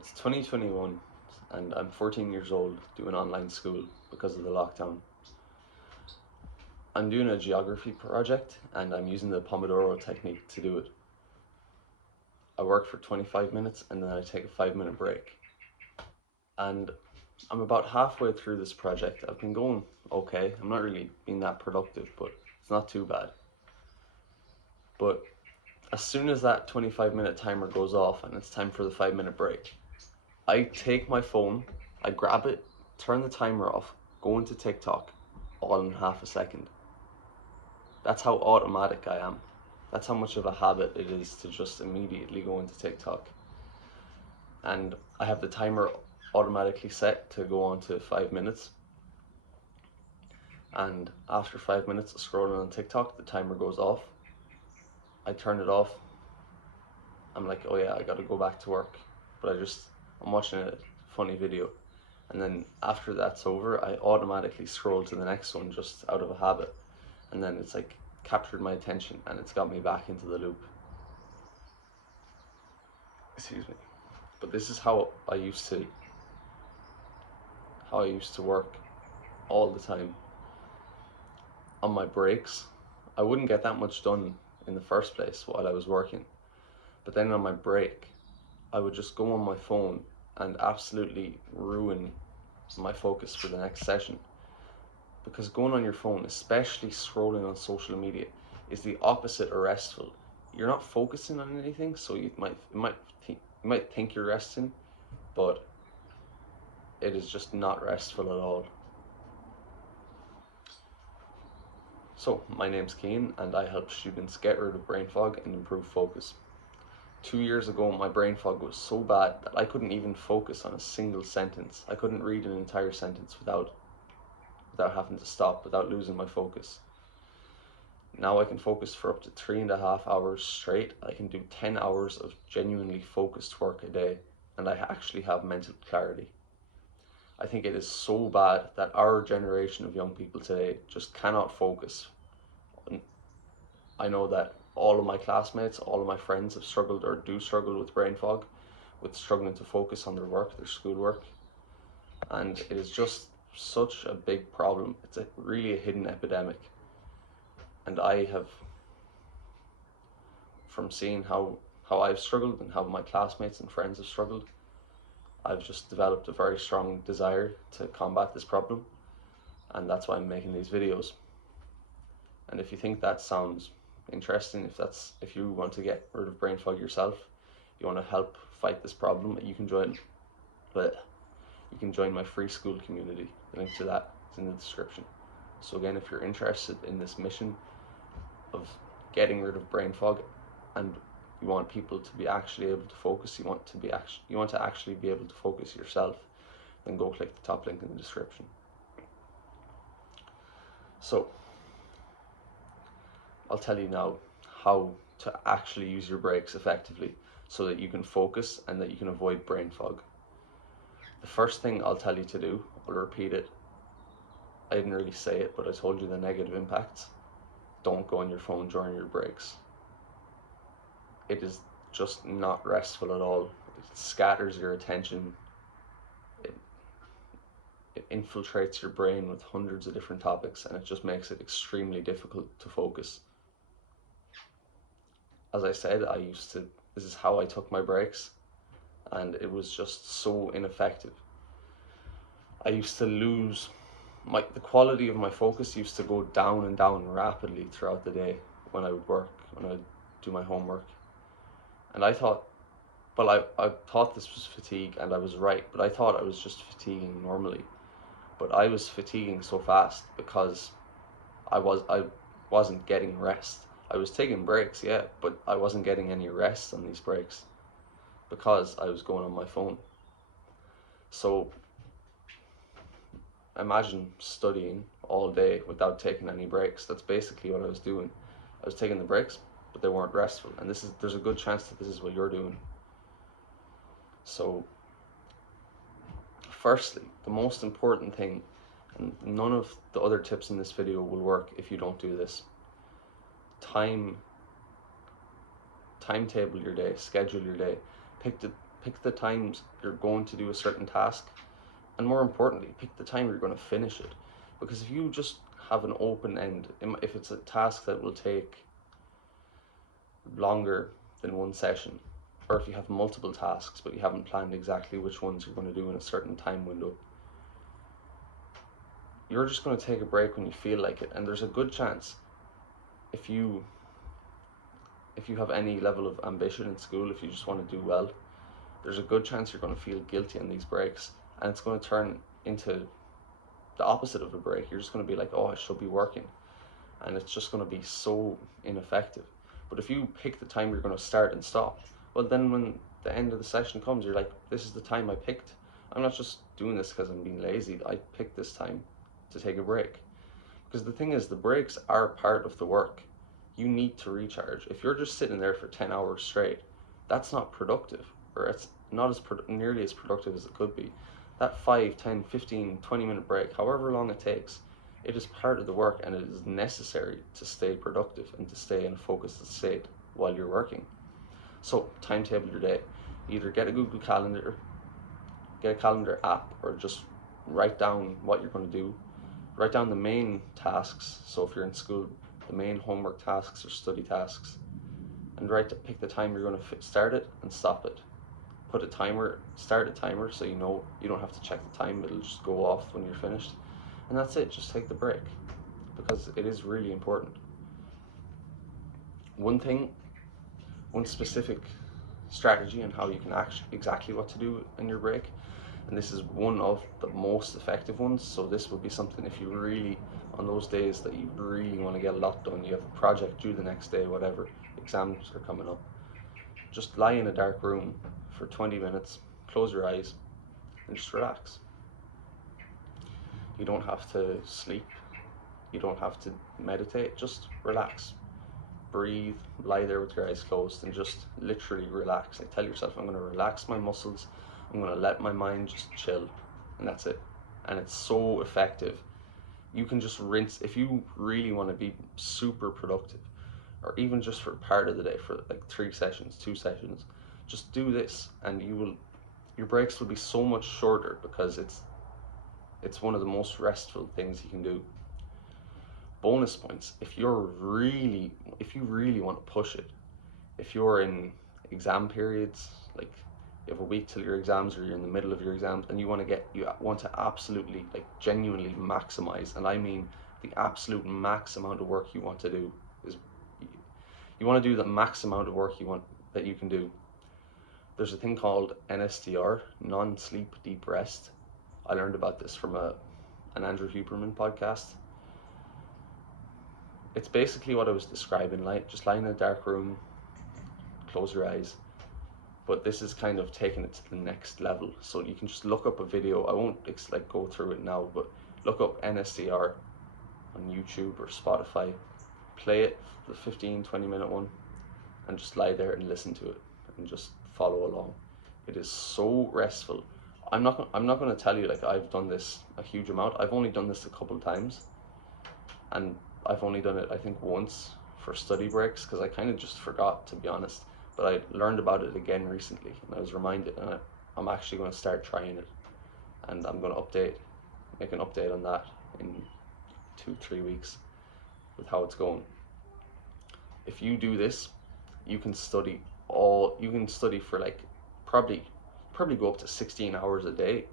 It's 2021 and I'm 14 years old doing online school because of the lockdown. I'm doing a geography project and I'm using the Pomodoro technique to do it. I work for 25 minutes and then I take a 5-minute break. And I'm about halfway through this project. I've been going okay. I'm not really being that productive, but it's not too bad. But as soon as that 25-minute timer goes off and it's time for the 5-minute break, I take my phone, I grab it, turn the timer off, go into TikTok, all in half a second. That's how automatic I am. That's how much of a habit it is to just immediately go into TikTok. And I have the timer automatically set to go on to 5 minutes. And after 5 minutes of scrolling on TikTok, the timer goes off. I turn it off. I'm like, oh yeah, I gotta go back to work. But I'm watching a funny video. And then after that's over, I automatically scroll to the next one just out of a habit. And then it's like captured my attention and it's got me back into the loop. Excuse me. But this is how I used to work all the time. On my breaks, I wouldn't get that much done in the first place while I was working. But then on my break, I would just go on my phone and absolutely ruin my focus for the next session. Because going on your phone, especially scrolling on social media, is the opposite of restful. You're not focusing on anything, so you might think you're resting, but it is just not restful at all. So, my name's Cian and I help students get rid of brain fog and improve focus. 2 years ago, my brain fog was so bad that I couldn't even focus on a single sentence. I couldn't read an entire sentence without having to stop, without losing my focus. Now I can focus for up to 3.5 hours straight. I can do 10 hours of genuinely focused work a day, and I actually have mental clarity. I think it is so bad that our generation of young people today just cannot focus. I know that all of my classmates, all of my friends have struggled or do struggle with brain fog, with struggling to focus on their work, their schoolwork. And it is just such a big problem. It's really a hidden epidemic. And I have, from seeing how I've struggled and how my classmates and friends have struggled, I've just developed a very strong desire to combat this problem. And that's why I'm making these videos. And if you think that sounds interesting, if you want to get rid of brain fog yourself, you want to help fight this problem, you can join my free school community. The link to that is in the description. So again, if you're interested in this mission of getting rid of brain fog and you want people to be actually able to focus, you want to actually be able to focus yourself, then go click the top link in the description. So I'll tell you now how to actually use your breaks effectively so that you can focus and that you can avoid brain fog. The first thing I'll tell you to do, I'll repeat it, I didn't really say it, but I told you the negative impacts. Don't go on your phone during your breaks. It is just not restful at all. It scatters your attention. It infiltrates your brain with hundreds of different topics and it just makes it extremely difficult to focus. As I said, this is how I took my breaks, and it was just so ineffective. I used to lose the quality of my focus used to go down and down rapidly throughout the day when I would work, when I would do my homework. And I thought, I thought this was fatigue, and I was right, but I thought I was just fatiguing normally. But I was fatiguing so fast because I wasn't getting rest. I was taking breaks, yeah, but I wasn't getting any rest on these breaks because I was going on my phone. So imagine studying all day without taking any breaks. That's basically what I was doing. I was taking the breaks, but they weren't restful. And there's a good chance that this is what you're doing. So firstly, the most important thing, and none of the other tips in this video will work if you don't do this. Timetable your day, schedule your day. Pick the times you're going to do a certain task, and more importantly, pick the time you're going to finish it. Because if you just have an open end, if it's a task that will take longer than one session, or if you have multiple tasks but you haven't planned exactly which ones you're going to do in a certain time window, you're just going to take a break when you feel like it. And there's a good chance, if you have any level of ambition in school, if you just want to do well, there's a good chance you're going to feel guilty on these breaks, and it's going to turn into the opposite of a break. You're just going to be like, oh, I should be working, and it's just going to be so ineffective. But if you pick the time you're going to start and stop, well, then when the end of the session comes, you're like, this is the time I picked. I'm not just doing this because I'm being lazy. I picked this time to take a break. Because the thing is, the breaks are part of the work. You need to recharge. If you're just sitting there for 10 hours straight, that's not productive, or it's not as nearly as productive as it could be. That 5, 10, 15, 20-minute break, however long it takes, it is part of the work, and it is necessary to stay productive and to stay in a focused state while you're working. So timetable your day. Either get a Google Calendar, get a calendar app, or just write down what you're going to do. Write down the main tasks. So if you're in school, the main homework tasks or study tasks, and pick the time you're going to start it and stop it. Put a timer, start a timer, so you know you don't have to check the time, it'll just go off when you're finished. And that's it, just take the break, because it is really important. One specific strategy on how you can exactly what to do in your break, and this is one of the most effective ones. So this would be something, if you really, on those days that you really want to get a lot done, you have a project due the next day, whatever, exams are coming up, just lie in a dark room for 20 minutes, close your eyes, and just relax. You don't have to sleep, you don't have to meditate, just relax. Breathe, lie there with your eyes closed, and just literally relax. Like, tell yourself, I'm going to relax my muscles, I'm going to let my mind just chill, and that's it. And it's so effective. You can just rinse, if you really want to be super productive, or even just for part of the day, for like 3 sessions, 2 sessions, just do this, and your breaks will be so much shorter, because it's one of the most restful things you can do. Bonus points, if you really want to push it, if you're in exam periods, like you have a week till your exams, or you're in the middle of your exams, and you want to absolutely, like, genuinely maximize, and I mean the absolute max amount of work you want to do, is you want to do the max amount of work that you can do. There's a thing called NSDR, non-sleep deep rest. I learned about this from an Andrew Huberman podcast. It's basically what I was describing, like just lie in a dark room, close your eyes, but this is kind of taking it to the next level. So you can just look up a video. I won't like go through it now, but look up NSDR on YouTube or Spotify, play it, the 15-20 minute one, and just lie there and listen to it and just follow along. It is so restful. I'm not going to tell you like I've done this a huge amount. I've only done this a couple of times, and I've only done it, I think, once for study breaks, because I kind of just forgot, to be honest. But I learned about it again recently, and I was reminded, and I'm actually going to start trying it, and I'm going to make an update on that in 2-3 weeks with how it's going. If you do this, you can study for like probably go up to 16 hours a day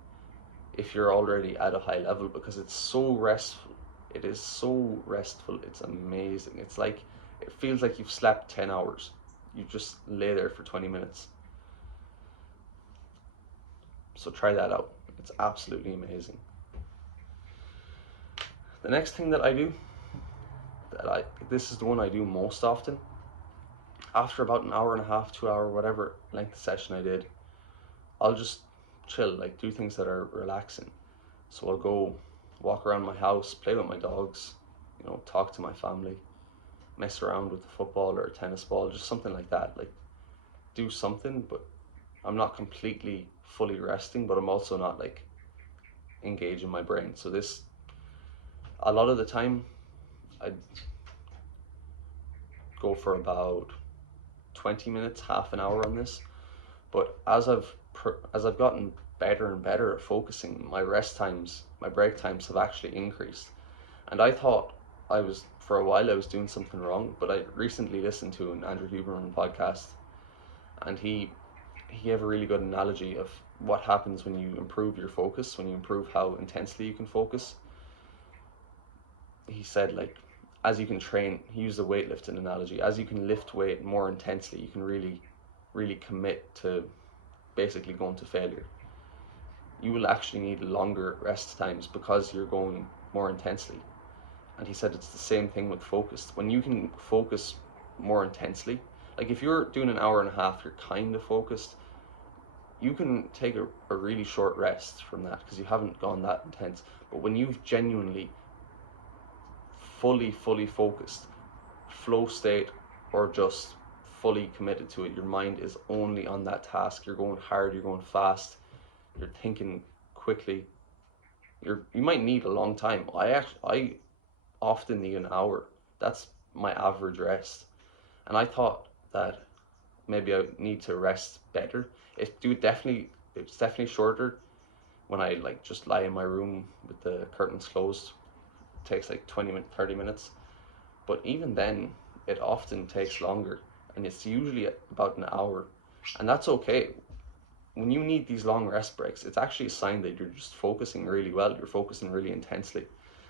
if you're already at a high level, because it's so restful. It is so restful. It's amazing. It's like, it feels like you've slept 10 hours. You just lay there for 20 minutes. So try that out. It's absolutely amazing. The next thing that I do, this is the one I do most often. After about an hour and a half, 2 hour, whatever length of session I did, I'll just chill, like do things that are relaxing. So I'll go walk around my house, play with my dogs, talk to my family, mess around with the football or a tennis ball, just something like that. Like, do something, but I'm not completely fully resting, but I'm also not like engaging my brain. So this, a lot of the time, I'd go for about 20 minutes, half an hour on this. But as I've gotten better and better at focusing, my rest times, my break times have actually increased. And I thought for a while I was doing something wrong, but I recently listened to an Andrew Huberman podcast, and he gave a really good analogy of what happens when you improve your focus, when you improve how intensely you can focus. He said, like, as you can train, he used a weightlifting analogy, as you can lift weight more intensely, you can really commit to basically going to failure. You will actually need longer rest times because you're going more intensely. And he said it's the same thing with focus. When you can focus more intensely, like if you're doing an hour and a half, you're kind of focused, you can take a really short rest from that because you haven't gone that intense. But when you've genuinely fully focused, flow state, or just fully committed to it, your mind is only on that task. You're going hard, you're going fast, you're thinking quickly. You might need a long time. I often need an hour. That's my average rest. And I thought that maybe I need to rest better. It's definitely shorter when I like just lie in my room with the curtains closed. It takes like 20 minutes, 30 minutes. But even then, it often takes longer, and it's usually about an hour. And that's okay. When you need these long rest breaks, it's actually a sign that you're just focusing really well, you're focusing really intensely.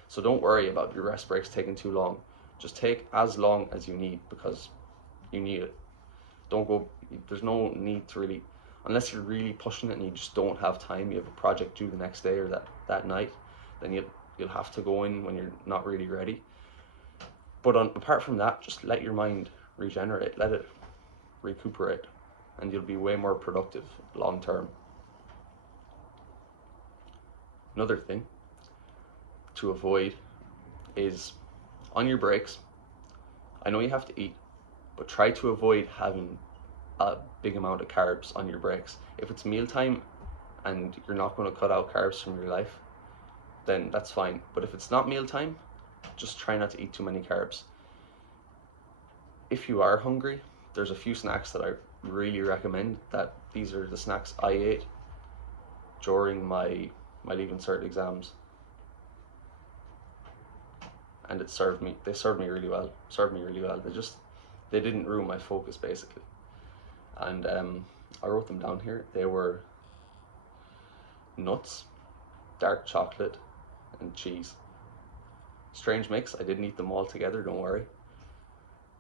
So don't worry about your rest breaks taking too long. Just take as long as you need because you need it. Don't go, there's no need to really, unless you're really pushing it and you just don't have time, you have a project due the next day or that night, then you'll have to go in when you're not really ready. But apart from that, just let your mind regenerate, let it recuperate, and you'll be way more productive long term. Another thing to avoid is on your breaks, I know you have to eat, but try to avoid having a big amount of carbs on your breaks. If it's mealtime and you're not going to cut out carbs from your life, then that's fine. But if it's not mealtime, just try not to eat too many carbs. If you are hungry, there's a few snacks that I really recommend. That these are the snacks I ate during my Leaving Cert exams, and they served me really well. They didn't ruin my focus basically. And I wrote them down here. They were nuts, dark chocolate, and cheese. Strange mix. I didn't eat them all together, don't worry.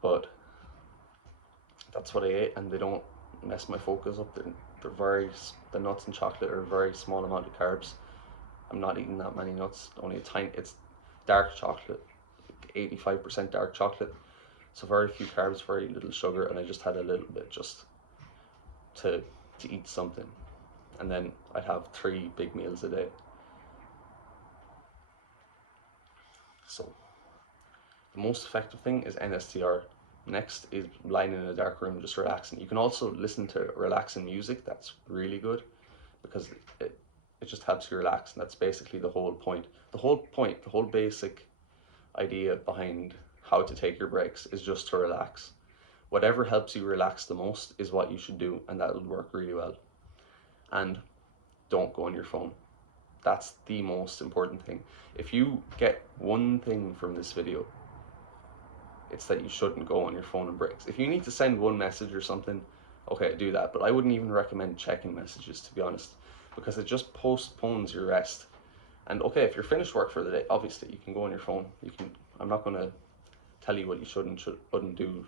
But that's what I ate, and they don't mess my focus up. The nuts and chocolate are a very small amount of carbs. I'm not eating that many nuts. Only a tiny. It's dark chocolate, 85% dark chocolate. So very few carbs, very little sugar, and I just had a little bit just to eat something. And then I'd have 3 big meals a day. So the most effective thing is NSTR. Next is lying in a dark room, just relaxing. You can also listen to relaxing music. That's really good because it just helps you relax, and that's basically the whole point. The whole basic idea behind how to take your breaks is just to relax. Whatever helps you relax the most is what you should do, and that will work really well. And don't go on your phone. That's the most important thing. If you get one thing from this video, it's that you shouldn't go on your phone on breaks. If you need to send one message or something, okay, do that. But I wouldn't even recommend checking messages, to be honest, because it just postpones your rest. And okay, if you're finished work for the day, obviously you can go on your phone. I'm not going to tell you what you shouldn't do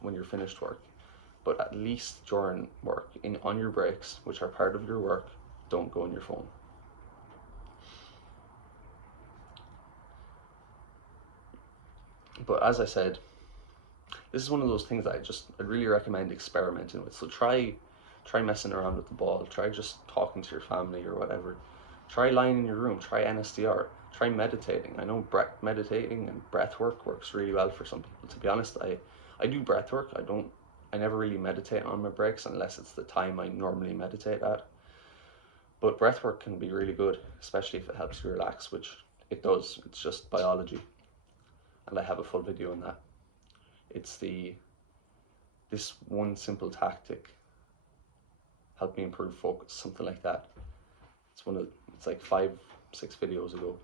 when you're finished work. But at least during work, on your breaks, which are part of your work, don't go on your phone. But as I said, this is one of those things that I'd really recommend experimenting with. So try messing around with the ball. Try just talking to your family or whatever. Try lying in your room. Try NSDR. Try meditating. I know meditating and breath work works really well for some people. To be honest, I do breath work. I never really meditate on my breaks unless it's the time I normally meditate at. But breath work can be really good, especially if it helps you relax, which it does. It's just biology. And I have a full video on that. It's this one simple tactic help me improve focus, something like that. It's like 5-6 videos ago.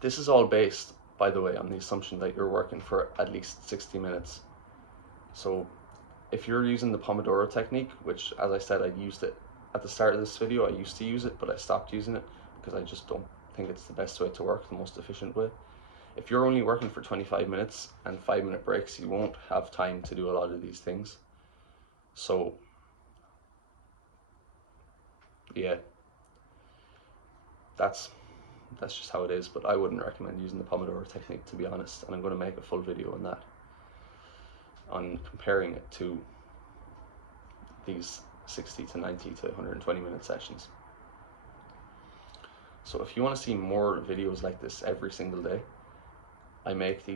This is all based, by the way, on the assumption that you're working for at least 60 minutes. So if you're using the Pomodoro technique, which, as I said, I used it at the start of this video, I used to use it, but I stopped using it because I just don't think it's the best way to work, the most efficient way. If you're only working for 25 minutes and 5-minute breaks, you won't have time to do a lot of these things. So yeah, that's just how it is, but I wouldn't recommend using the Pomodoro technique, to be honest, and I'm going to make a full video on that, on comparing it to these 60 to 90 to 120 minute sessions. So if you want to see more videos like this every single day, I make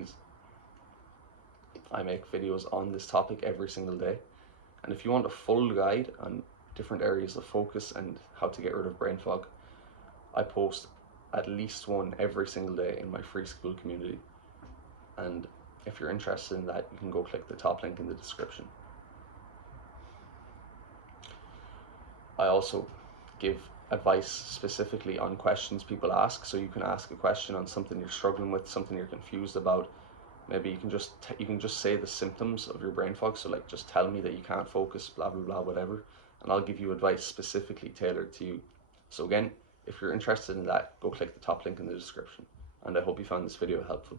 videos on this topic every single day. And if you want a full guide on different areas of focus and how to get rid of brain fog, I post at least one every single day in my free school community. And if you're interested in that, you can go click the top link in the description. I also give advice specifically on questions people ask, so you can ask a question on something you're struggling with, something you're confused about. Maybe you can just say the symptoms of your brain fog, so like, just tell me that you can't focus, blah blah blah, whatever, and I'll give you advice specifically tailored to you. So again, if you're interested in that, go click the top link in the description, and I hope you found this video helpful.